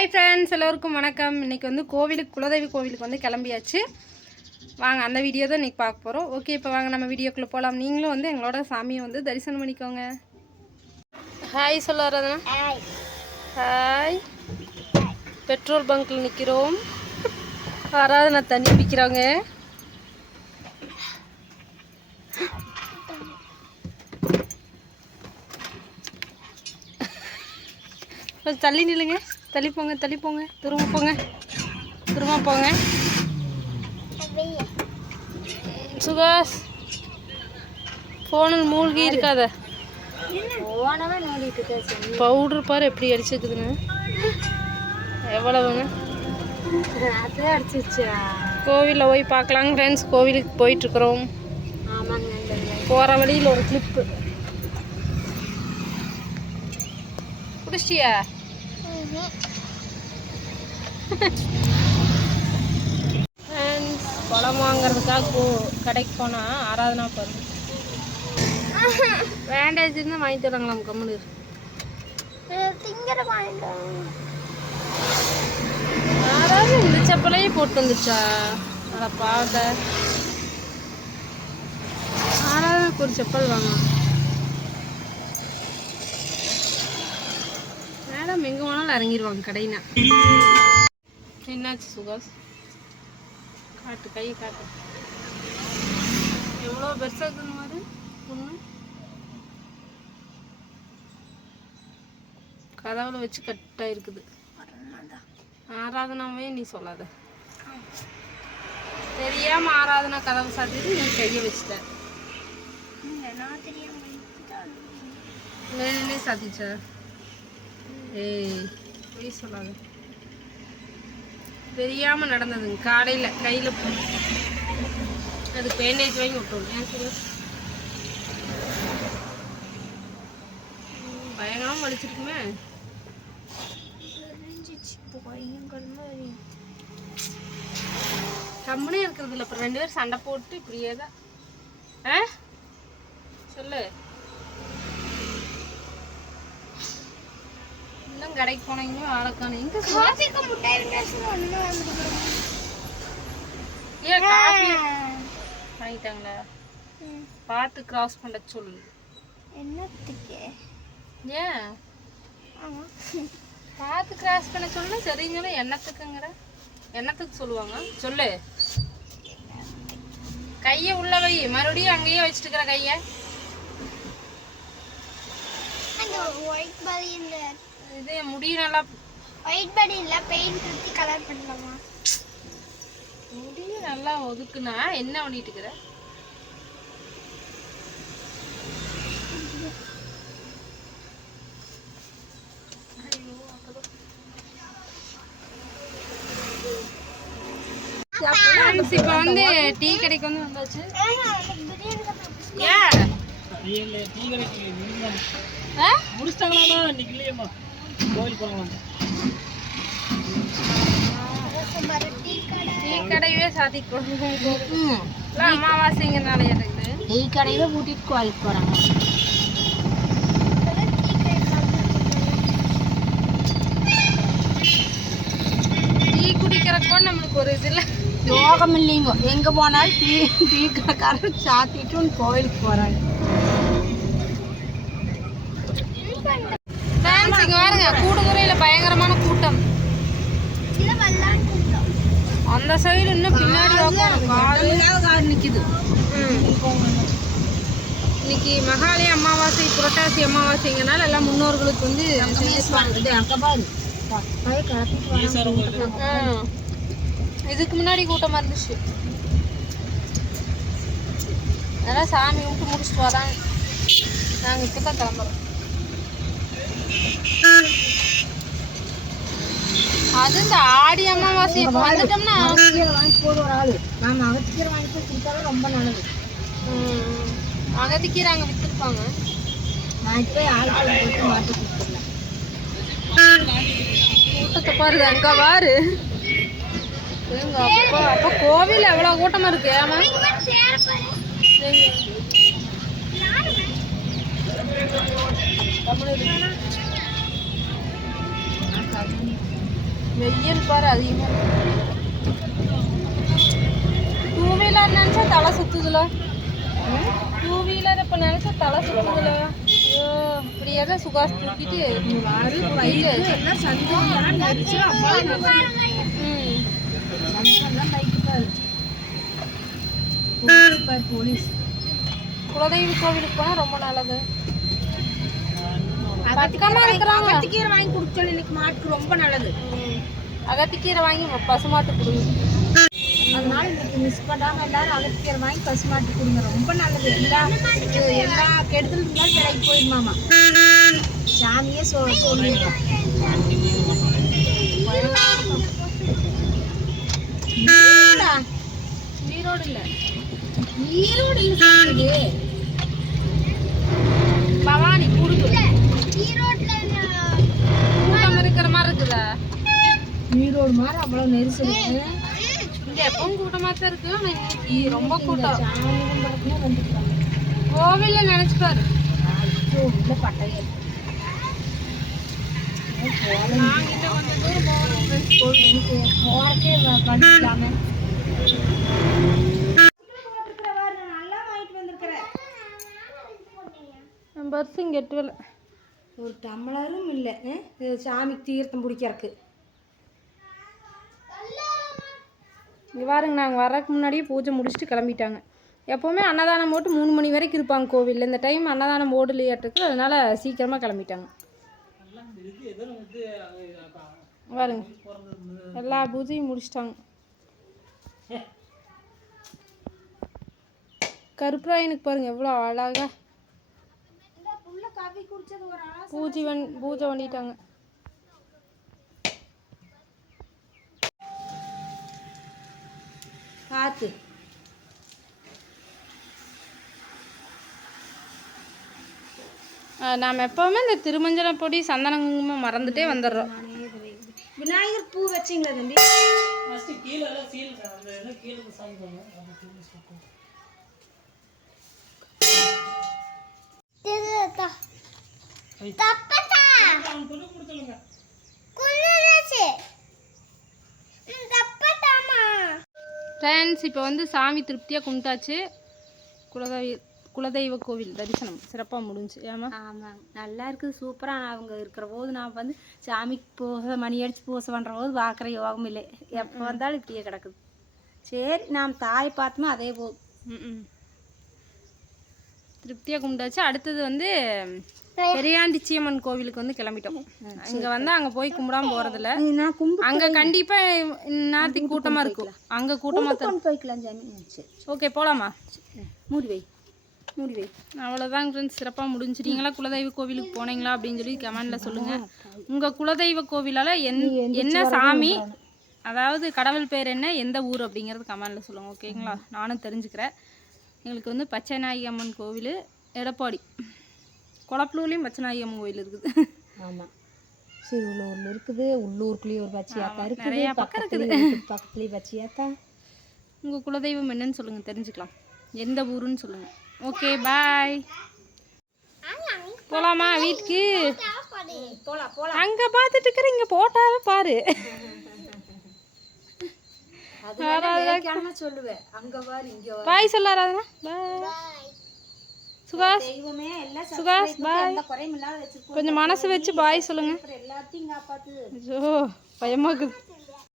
Hi friends எல்லோருக்கும் வணக்கம். இன்றைக்கி வந்து கோவிலுக்கு குலதெய்வ கோவிலுக்கு வந்து கிளம்பியாச்சு. வாங்க அந்த வீடியோ தான் இன்றைக்கி பார்க்க போகிறோம் ஓகே இப்போ வாங்க நம்ம வீடியோக்குள்ளே போகலாம் நீங்களும் வந்து எங்களோட சாமியை வந்து தரிசனம் பண்ணிக்கோங்க. ஹாய் சொல்ல வரதுனா ஹாய் பெட்ரோல் பங்க்கில் நிற்கிறோம் ஆராதனை தண்ணி பிடிக்கிறவங்க கொஞ்சம் தள்ளி நில்லுங்க. தள்ளி போங்க தள்ளி போங்க திரும்ப போங்க. திரும்ப போங்க. சுகாஷ் ஃபோனில் மூழ்கி இருக்காத. பவுடர் பாரு எப்படி அடிச்சுக்குதுங்க எவ்வளவுங்க? கோவிலில் போய் பார்க்கலாங்க ஃப்ரெண்ட்ஸ் கோவிலுக்கு போயிட்டுருக்குறோம். போகிற வழியில் ஒரு கிளிப்பு ஃப்ரெண்ட்ஸ் பழம் வாங்குறதுக்காக கடைக்கு போனால் ஆராதனா பருவம் வேண்டேஜ் இருந்தால் வாங்கி தராங்களாம் கம்முனு இரு. யாராவது இந்த செப்பலையும் போட்டு வந்துச்சா அதை பார்த்த ஆராதனைக்கு ஒரு செப்பல் வாங்கலாம். மேடம் எங்கே வேணாலும் இறங்கிடுவாங்க கடைனா என்னாச்சு சுகாஸ் காட்டு கையை காட்டு. எவ்வளோ பெருசாக இருக்குன்னு மாதிரி பொண்ணு. கதவுல வச்சு கட்டாக இருக்குது. ஆராதனாவே நீ சொல்லாத. தெரியாம ஆராதனா கதவு சாத்திட்டு நீ கையை வச்சுட்ட. வேணுனே சாத்திச்ச. ஏய் பொய் சொல்லாத. தெரியாம நடந்ததுங்க. காலையில கையில போ- அதுக்கு பேண்டேஜ் வாங்கி விட்டோம் ஏன் சொல்லு ம், பயங்கரமா வலிச்சிருக்குமே. கம்முனே இருக்கிறது இல்லை. அப்புறம் ரெண்டு பேரும் சண்டை போட்டு இப்படியே தான் ஆ? சொல்லு. இன்னும் கடைக்கு போனீங்க ஆளக்கான எங்க ஏன் காஃபி வாங்கிட்டாங்களா. பார்த்து கிராஸ் பண்ண சொல்லு. என்னத்துக்கு? ஏன்? பார்த்து கிராஸ் பண்ண சொல்லு. சரிங்களா எண்ணத்துக்குங்கிற எண்ணத்துக்கு சொல்லுவாங்க? சொல்லு. கையை உள்ள வை. மறுபடியும் அங்கேயே வச்சுட்டு இருக்கிற கையை அந்த ஒயிட் பாடி இந்த இது முடி நல்லா ஒயிட் பாடி இல்ல பெயிண்ட் ஊத்தி கலர் பண்ணலாமா? முடிய நல்லா ஒதுக்குனா. என்ன பண்ணிட்டு இருக்கிற இப்ப வந்து டீ கடைக்கு வந்து வந்தாச்சு. ஏன்? ஆ? டீ கடை டீ கடையவே சாத்தி அமாவாசைங்கிறனால இருக்குது டீ கூட்டிட்டு கோயிலுக்கு போறாங்க. டீ குடிக்கிறப்போ நம்மளுக்கு ஒரு இதுல யோகம் இல்லைங்க. எங்க போனாலும் டீ டீ கடைக்காரர் சாத்திட்டு கோயிலுக்கு போறாங்க ஃப்ரெண்ட்ஸ் இங்க பாருங்க கூடுதுறையில பயங்கரமான கூட்டம். அந்த சைடு இன்னும் பின்னாடி நிக்குது. இன்னைக்கு மகாலய அமாவாசை புரட்டாசி அமாவாசைங்கனால எல்லாம் முன்னோர்களுக்கு வந்து. இதுக்கு முன்னாடி கூட்டமா இருந்துச்சு. அதெல்லாம் சாமி கும்பிட்டு முடிச்சுட்டு வராங்க. நாங்க இப்பதான் கிளம்புறோம். அது இந்த ஆடி அமாவாசை இப்போ வந்துட்டோம்னா அகத்திக்கீரை வாங்கி போடு ஒரு ஆளு. நாம அகத்திக்கீரை வாங்கி போய் கொடுத்தாலும் ரொம்ப நல்லது. ம், அகதிக்கீரை அங்கே விற்றுருப்பாங்க வாங்கிட்டு போய் ஆள் போட்டு மாட்டு கொடுத்துடலாம் கூட்டத்தை பாரு அங்க பாரு எங்க அப்பா அப்பா கோவில் எவ்வளவு கூட்டமா இருக்கு? ஆமா வெயில் பாரு அதிகமாக டூ வீலர் நினச்சா தலை சுத்துதுல. டூ வீலர் இப்போ நினச்சா தலை சுத்துதுல. ஐயோ இப்படியே தான் சுகாஸ் தூக்கிட்டு போலீஸ். குலதெய்வ கோவிலுக்கு போனால் ரொம்ப நல்லது. பக்கமா இருக்கிறாங்க. அகத்திக்கீரை வாங்கி கொடுத்தோம் இன்னைக்கு மாட்டுக்கு ரொம்ப நல்லது. அகத்திக்கீரை வாங்கி பசுமாட்டு கொடுங்க அதனால இன்னைக்கு மிஸ் பண்ணாம எல்லாரும் அகத்திக்கீரை வாங்கி பசுமாட்டு கொடுங்க. ரொம்ப நல்லது. எல்லா எல்லா கெடுதல் இருந்தாலும் விலைக்கு போயிடுமாமா சாமியே சொ சொல்லியிருக்கோம் ஈரோடா? இல்லை. ஈரோடு இல்ல. பவானி கூடுது ஈரோட்ல கூட்டம் இருக்கிற மாதிரி இருக்குதா அவ்வளவு நெரிசல் இங்க எப்பவும் கூட்டமா தான் இருக்கு ஆனா இன்னைக்கு ரொம்ப கூட்டம். சாமி வந்துருக்காங்க கோவில்ல நினைச்சு பாரு. ஐயோ உள்ள பட்டையே போறக்கே பண்ணிக்கலாமே ஒரு டம்ளரும் இல்லை சாமிக்கு தீர்த்தம் பிடிக்கிறதுக்கு. இங்க பாருங்க நாங்கள் வர்றதுக்கு முன்னாடியே பூஜை முடிச்சுட்டு கிளம்பிட்டாங்க. எப்போவுமே அன்னதானம் போட்டு மூணு மணி வரைக்கும் இருப்பாங்க கோவிலில். இந்த டைம் அன்னதானம் போடலையாட்டுக்கு அதனால சீக்கிரமாக கிளம்பிட்டாங்க. பாருங்க எல்லா பூஜையும் முடிச்சிட்டாங்க. கருப்பராயனுக்கு பாருங்க எவ்வளோ அழகா. காஃபி குடிச்சது ஒரு ஆளா பூஜை வன் பூஜை பண்ணிட்டாங்க. காத்து. நாம் எப்போவுமே இந்த திருமஞ்சன பொடி சந்தன குங்குமம் மறந்துட்டே வந்துடுறோம். விநாயகர் பூ வச்சிங்களா தம்பி. தப்பத்தா ஃப்ரெண்ட்ஸ் இப்போ வந்து சாமி திருப்தியாக கும்பிட்டாச்சு. குலதெய்வ குலதெய்வ கோவில் தரிசனம். சிறப்பாக முடிஞ்சு. ஏமா ஆமாங்க நல்லா இருக்குது. சூப்பராக அவங்க இருக்கிற போது நான் வந்து சாமிக்கு பூசை மணி அடித்து பூசை பண்ணுற போது பார்க்குற யோகம் இல்லை. எப்போ வந்தாலும் இப்படியே கிடக்குது. சரி நாம் தாய் பார்த்தோமே அதே போதும் ம் திருப்தியாக கும்பிட்டாச்சு. அடுத்தது வந்து பெரியாண்டிச்சியம்மன் கோவிலுக்கு வந்து கிளம்பிட்டோம். இங்கே வந்து அங்கே போய் கும்பிடாம கும்பு அங்கே கண்டிப்பாக நேரத்துக்கு கூட்டமாக இருக்கும். அங்கே கொண்டு போய்க்கலாம் சாமி ஓகே போகலாமா மூடி வை. மூடி வை. அவ்வளோதாங்க ஃப்ரெண்ட்ஸ் சிறப்பாக முடிஞ்சிட்டீங்களா குலதெய்வ கோவிலுக்கு போனீங்களா அப்படின்னு சொல்லி கமெண்டில் சொல்லுங்கள் உங்கள் குலதெய்வ கோவிலால் என் என்ன சாமி? அதாவது கடவுள் பேர் என்ன எந்த ஊர் அப்படிங்கிறது கமெண்டில் சொல்லுங்கள் ஓகேங்களா நானும் தெரிஞ்சுக்கிறேன். எங்களுக்கு வந்து பச்சைநாயகி அம்மன் கோவில் எடப்பாடி. குளப்பலூர்லேயும் பச்சைநாயகி அம்மன் கோவில் இருக்குது. ஆமாம் சிறுவலூரில் இருக்குது. உள்ளூருக்குள்ளேயும் ஒரு பச்சையாத்தா இருக்குது நிறையா பக்கம் பக்கத்துலேயும் பக்கத்துலேயும் பச்சையாத்தா உங்கள் குலதெய்வம் என்னன்னு சொல்லுங்கள் தெரிஞ்சுக்கலாம். எந்த ஊருன்னு சொல்லுங்கள் ஓகே பாய் போகலாமா வீட்டுக்கு? அங்கே பார்த்துட்டு இருக்கிற இங்கே போட்டாவே பாரு. பாய் சொல்லாராதுமா பாய் சுகாஷ் சுகாஷ் பாய் கொஞ்சம் மனசு வச்சு பாய் சொல்லுங்க. எல்லாத்தையும் காப்பாத்து. ஐயோ பயமா இருக்குது.